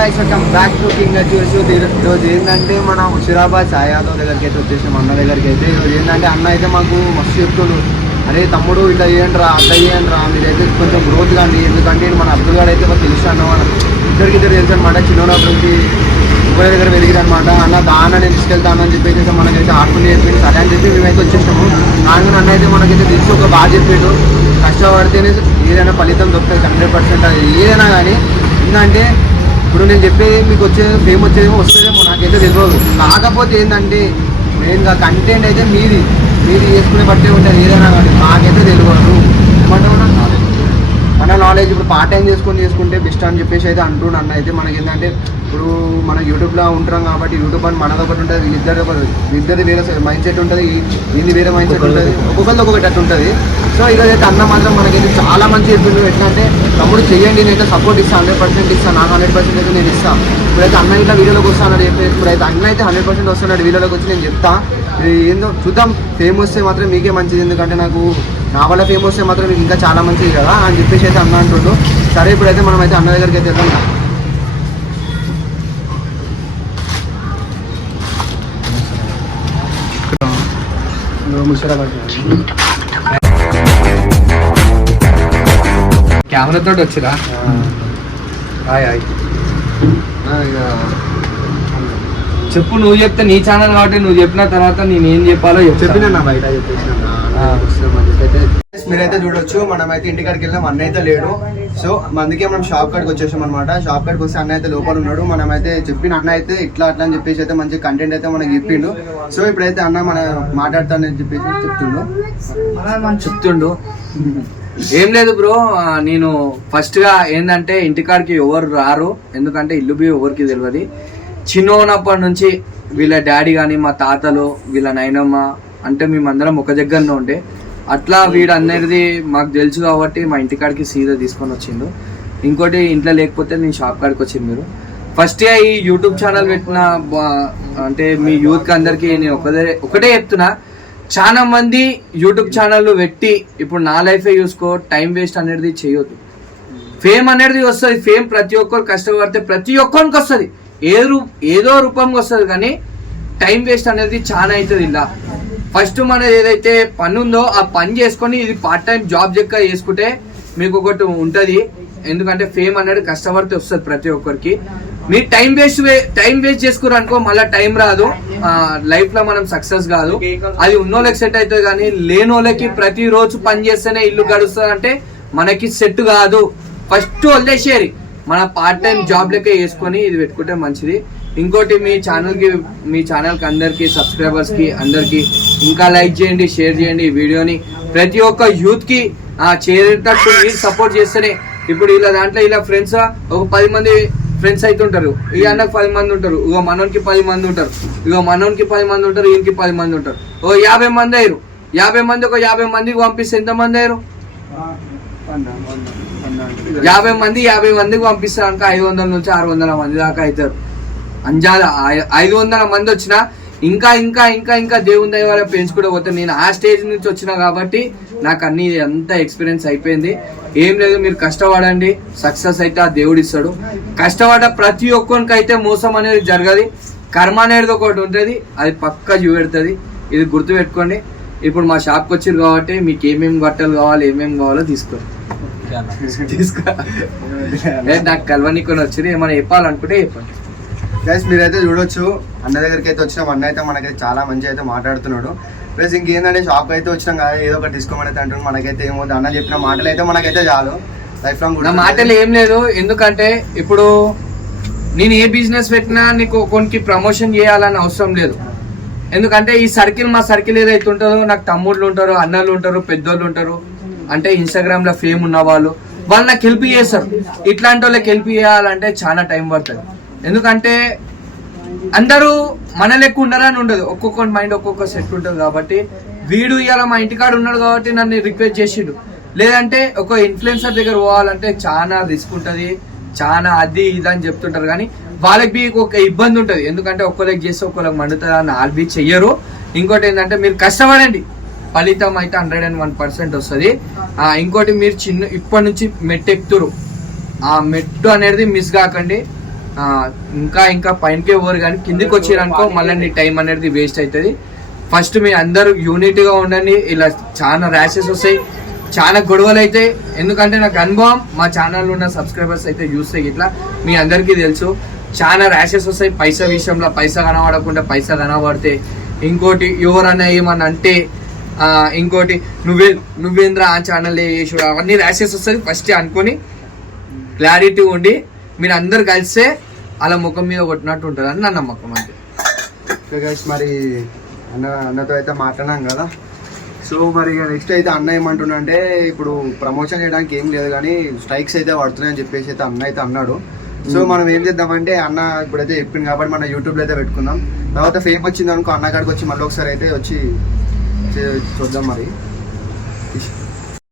Guys welcome back to king చూసి ఈరోజు ఏంటంటే మనం హుషీరాబాద్ ఛాయాతో దగ్గరికి అయితే వచ్చేసాం అన్న దగ్గరికి అయితే. ఈరోజు ఏంటంటే అన్న అయితే మాకు మస్తు చెప్తుండు, అరే తమ్ముడు ఇట్లా చేయండి రా అట్లా చేయండి రా, మీరైతే కొంచెం గ్రోత్ కానీ. ఎందుకంటే మన అబ్దుల్ గారు అయితే మాకు తెలుస్తాను, ఇద్దరికిద్దరు తెలుసు అనమాట. చిన్నప్పుడు నుంచి ఇంకొక దగ్గర పెరిగిరనమాట. అన్న దాన్న నేను తీసుకెళ్తాను అని చెప్పేసి మనకైతే హార్ట్ఫుల్ చెప్పింది. సరే అని చెప్పి మేమైతే వచ్చేసాము. నాన్న అన్న అయితే మనకైతే తెలిసి ఒక బాగా చెప్పాడు, కష్టపడితేనే ఏదైనా ఫలితం దొరుకుతుంది 100%. అది ఏదైనా కానీ ఏంటంటే ఇప్పుడు నేను చెప్పేది మీకు వచ్చేది ఫేమ్ వచ్చేదేమో వస్తుందేమో నాకైతే తెలియదు. కాకపోతే ఏంటంటే మెయిన్గా కంటెంట్ అయితే మీది చేసుకునే బట్టే ఉంటుంది ఏదైనా కానీ. నాకైతే తెలియదు మన నాలెడ్జ్ ఇప్పుడు పార్ట్ టైం చేసుకుంటే బెస్ట్ అని చెప్పేసి అయితే అంటుండ అన్న. అయితే మనకి ఏంటంటే ఇప్పుడు మనం యూట్యూబ్లో ఉంటున్నాం కాబట్టి యూట్యూబ్ అని మనది ఒకటి ఉంటుంది, ఇద్దరిది వేరే మైండ్ సెట్ ఉంటుంది, ఇది వేరే మైండ్ సెట్ ఉంటుంది, ఒక్కొక్కరిది ఒక్కొక్కటి అట్టు ఉంటుంది. సో ఈరోజు అయితే అన్న మాత్రం మనకైతే చాలా మంచి చెప్పింది. ఎట్లంటే తమ్ముడు చెయ్యండి, నేనైతే సపోర్ట్ ఇస్తాను, 100% ఇస్తాను, నాకు 100% అయితే నేను ఇస్తాను. ఇప్పుడైతే అన్న ఇట్లా వీడియోలోకి వస్తానని చెప్పేసి ఇప్పుడైతే అన్న అయితే 100% వస్తున్నాడు వీడియోలోకి వచ్చి. నేను చెప్తా ఏందో చూద్దాం, ఫేమ్ వస్తే మాత్రం మీకే మంచిది, ఎందుకంటే నాకు నా వల్ల ఫేమ్ వస్తే మాత్రం మీకు ఇంకా చాలా మంచిది కదా అని చెప్పేసి అయితే అన్న అంటుండు. సరే ఇప్పుడైతే మనం అయితే అన్న దగ్గరికి అయితే వెళ్దాం. కెమెరాతో వచ్చిరా చెప్పు, నువ్వు చెప్తే నీ ఛానల్ కాబట్టి నువ్వు చెప్పిన తర్వాత నేను ఏం చెప్పాలో చెప్పినా బయట చెప్పేసిన. మీరైతే చూడొచ్చు, మనమైతే ఇంటికాడికి వెళ్ళాం, అన్న అయితే లేడు. సో అందుకే మనం షాప్ కాడికి వచ్చేసాం అనమాట. షాప్ కాడికి వస్తే అన్న అయితే లోపల ఉన్నాడు. మనమైతే చెప్పిన అన్న అయితే ఇట్లా అట్లా అని చెప్పేసి అయితే మంచి కంటెంట్ అయితే మనకి చెప్పిండు. సో ఇప్పుడైతే అన్న మన మాట్లాడతానని చెప్పేసి చెప్తుండు. ఏం లేదు బ్రో, నేను ఫస్ట్ గా ఏంటంటే ఇంటికాడికి ఎవరు రారు, ఎందుకంటే ఇల్లు బి ఎవరికి తెలియదు. చిన్నప్పటి నుంచి వీళ్ళ డాడీ కానీ మా తాతలు వీళ్ళ నాయనమ్మ అంటే మేమందరం ఒక దగ్గరనే ఉండే. అట్లా వీడు అనేది మాకు తెలుసు కాబట్టి మా ఇంటికాడికి సీదా తీసుకొని వచ్చిండు. ఇంకోటి ఇంట్లో లేకపోతే నేను షాప్ కాడికి వచ్చింది. మీరు ఫస్ట్ ఈ యూట్యూబ్ ఛానల్ పెట్టిన అంటే మీ యూత్కి అందరికీ నేను ఒకటే చెప్తున్నా, చాలా మంది యూట్యూబ్ ఛానల్ పెట్టి ఇప్పుడు నా లైఫే చూసుకో, టైం వేస్ట్ అనేది చేయొద్దు. ఫేమ్ అనేది వస్తుంది, ఫేమ్ ప్రతి ఒక్కరు కష్టపడితే ప్రతి ఒక్కరికి వస్తుంది, ఏదో రూపంగా వస్తుంది, కానీ టైం వేస్ట్ అనేది చాలా అవుతుంది. ఇలా ఫస్ట్ మనది ఏదైతే పని ఉందో ఆ పని చేసుకొని ఇది పార్ట్ టైం జాబ్ లెక్క చేసుకుంటే మీకు ఒకటి ఉంటుంది. ఎందుకంటే ఫేమ్ అనేది కష్టపడితే వస్తుంది ప్రతి ఒక్కరికి. మీరు టైం వేస్ట్ చేసుకున్నారు అనుకో, మళ్ళీ టైం రాదు, లైఫ్ లో మనం సక్సెస్ కాదు. అది ఉన్నోళ్ళకి సెట్ అవుతుంది, కానీ లేనోళ్ళకి ప్రతిరోజు పని చేస్తేనే ఇల్లు గడుస్తుంది అంటే మనకి సెట్ కాదు. ఫస్ట్ వదిలేసేది మన పార్ట్ టైం జాబ్ లెక్క వేసుకొని ఇది పెట్టుకుంటే మంచిది. ఇంకోటి మీ ఛానల్కి అందరికి సబ్స్క్రైబర్స్ కి అందరికి ఇంకా లైక్ చేయండి, షేర్ చేయండి ఈ వీడియోని. ప్రతి ఒక్క యూత్ కి చేరేటట్టు మీరు సపోర్ట్ చేస్తేనే. ఇప్పుడు ఇలా దాంట్లో ఇలా ఫ్రెండ్స్ ఒక 10 మంది ఫ్రెండ్స్ అయితే ఉంటారు, ఈ అన్నకు 10 మంది ఉంటారు, ఇగో మనోనికి 10 మంది ఉంటారు, ఇగో మనోనికి 10 మంది ఉంటారు, ఈయనకి 10 మంది ఉంటారు. ఓ 50 మంది అయ్యారు. 50 మంది ఒక 50 మందికి పంపిస్తే ఎంతమంది అయ్యారు? 50 మందికి పంపిస్తారు కనుక 500 నుంచి 600 మంది దాకా అవుతారు. అంజాల 500 మంది వచ్చినా ఇంకా ఇంకా ఇంకా ఇంకా దేవుని దయ వల్ల పెంచుకుంటూ పోతాను. నేను ఆ స్టేజ్ నుంచి వచ్చినా కాబట్టి నాకు అన్ని అంతా ఎక్స్పీరియన్స్ అయిపోయింది. ఏం లేదు, మీరు కష్టపడండి, సక్సెస్ అయితే ఆ దేవుడు ఇస్తాడు. కష్టపడ్డ ప్రతి ఒక్కరికి అయితే మోసం అనేది జరగదు, కర్మ అనేది ఒకటి ఉంటుంది, అది పక్కా చూపెడుతుంది. ఇది గుర్తు పెట్టుకోండి. ఇప్పుడు మా షాప్కి వచ్చారు కాబట్టి మీకు ఏమేమి బట్టలు కావాలి, ఏమేమి కావాలో తీసుకోండి. నాకు కలవనికొని వచ్చారు, ఏమైనా చెప్పాలనుకుంటే చెప్పండి. గైస్ మీరైతే చూడొచ్చు, అన్న దగ్గరికి అయితే వచ్చినాం. అన్న అయితే మనకైతే చాలా మంచి అయితే మాట్లాడుతున్నాడు. ప్లస్ ఇంకేంటంటే షాప్ అయితే వచ్చినాం కదా, ఏదో ఒకటి తీసుకోమని అయితే అంటున్నాడు. మనకైతే ఏమవుతుంది, అన్న చెప్పిన మాటలు అయితే మనకైతే చాలు, లైఫ్ లాంగ్. నా మాటలు ఏం లేదు, ఎందుకంటే ఇప్పుడు నేను ఏ బిజినెస్ పెట్టినా నీకు కొన్ని ప్రమోషన్ చేయాలని అవసరం లేదు. ఎందుకంటే ఈ సర్కిల్, మా సర్కిల్ ఏదైతే ఉంటుందో, నాకు తమ్ముళ్ళు ఉంటారు, అన్నలు ఉంటారు, పెద్దోళ్ళు ఉంటారు, అంటే ఇన్స్టాగ్రామ్ లో ఫేమ్ ఉన్న వాళ్ళు నాకు హెల్ప్ చేస్తారు. ఇట్లాంటి వాళ్ళకి హెల్ప్ చేయాలంటే చాలా టైం పడుతుంది. ఎందుకంటే అందరూ మన లెక్క ఉండరని ఉండదు, ఒక్కొక్క మైండ్ ఒక్కొక్క సెట్ ఉంటుంది. కాబట్టి వీడు ఇవాళ మా ఇంటికాడ ఉన్నాడు కాబట్టి నన్ను రిక్వెస్ట్ చేసిండు. లేదంటే ఒక ఇన్ఫ్లుయెన్సర్ దగ్గర పోవాలంటే చాలా రిస్క్ ఉంటుంది, చాలా అది ఇది అని చెప్తుంటారు, కానీ వాళ్ళకి ఒక ఇబ్బంది ఉంటుంది. ఎందుకంటే ఒక్కరికి చేస్తే ఒక్కరికి మండుతుంది అని వాళ్ళు చెయ్యరు. ఇంకోటి ఏంటంటే మీరు కష్టపడండి, ఫలితం అయితే 101% వస్తుంది. ఇంకోటి మీరు ఇప్పటి నుంచి మెట్టెక్కుతురు, ఆ మెట్టు అనేది మిస్ కాకండి. ఇంకా ఇంకా పైనకే పోరు కానీ కిందికి వచ్చిరనుకో మళ్ళీ నీ టైం అనేది వేస్ట్ అవుతుంది. ఫస్ట్ మీ అందరూ యూనిటీగా ఉండండి. ఇలా చాలా ర్యాషెస్ వస్తాయి, చాలా గొడవలు అయితే, ఎందుకంటే నాకు అనుభవం, మా ఛానల్లో ఉన్న సబ్స్క్రైబర్స్ అయితే చూస్తే ఇట్లా మీ అందరికీ తెలుసు చాలా ర్యాషెస్ వస్తాయి. పైసా విషయంలో పైసా కనబడకుండా పైసా కనబడితే, ఇంకోటి ఎవరన్నా ఏమన్నా అంటే, ఇంకోటి నువ్వేంద్ర ఆ ఛానల్ చేసి, అవన్నీ ర్యాషెస్ వస్తుంది. ఫస్ట్ అనుకొని క్లారిటీ ఉండి మీరు అందరు కలిస్తే అలా ముఖం మీద కొట్టినట్టు ఉంటుంది అని నా నమ్మకం అంతే. ఓకే గైస్, మరి అన్నతో అయితే మాట్లాడినాం కదా. సో మరి నెక్స్ట్ అయితే అన్న ఏమంటున్నా అంటే, ఇప్పుడు ప్రమోషన్ చేయడానికి ఏం లేదు కానీ స్ట్రైక్స్ అయితే పడుతున్నాయని చెప్పేసి అయితే అన్న అయితే అన్నాడు. సో మనం ఏం చేద్దామంటే, అన్న ఇప్పుడైతే చెప్పింది కాబట్టి మన యూట్యూబ్లో అయితే పెట్టుకుందాం. తర్వాత ఫేమ్ వచ్చింది అనుకో, అన్న కాడికి వచ్చి మళ్ళీ ఒకసారి అయితే వచ్చి చూద్దాం మరి.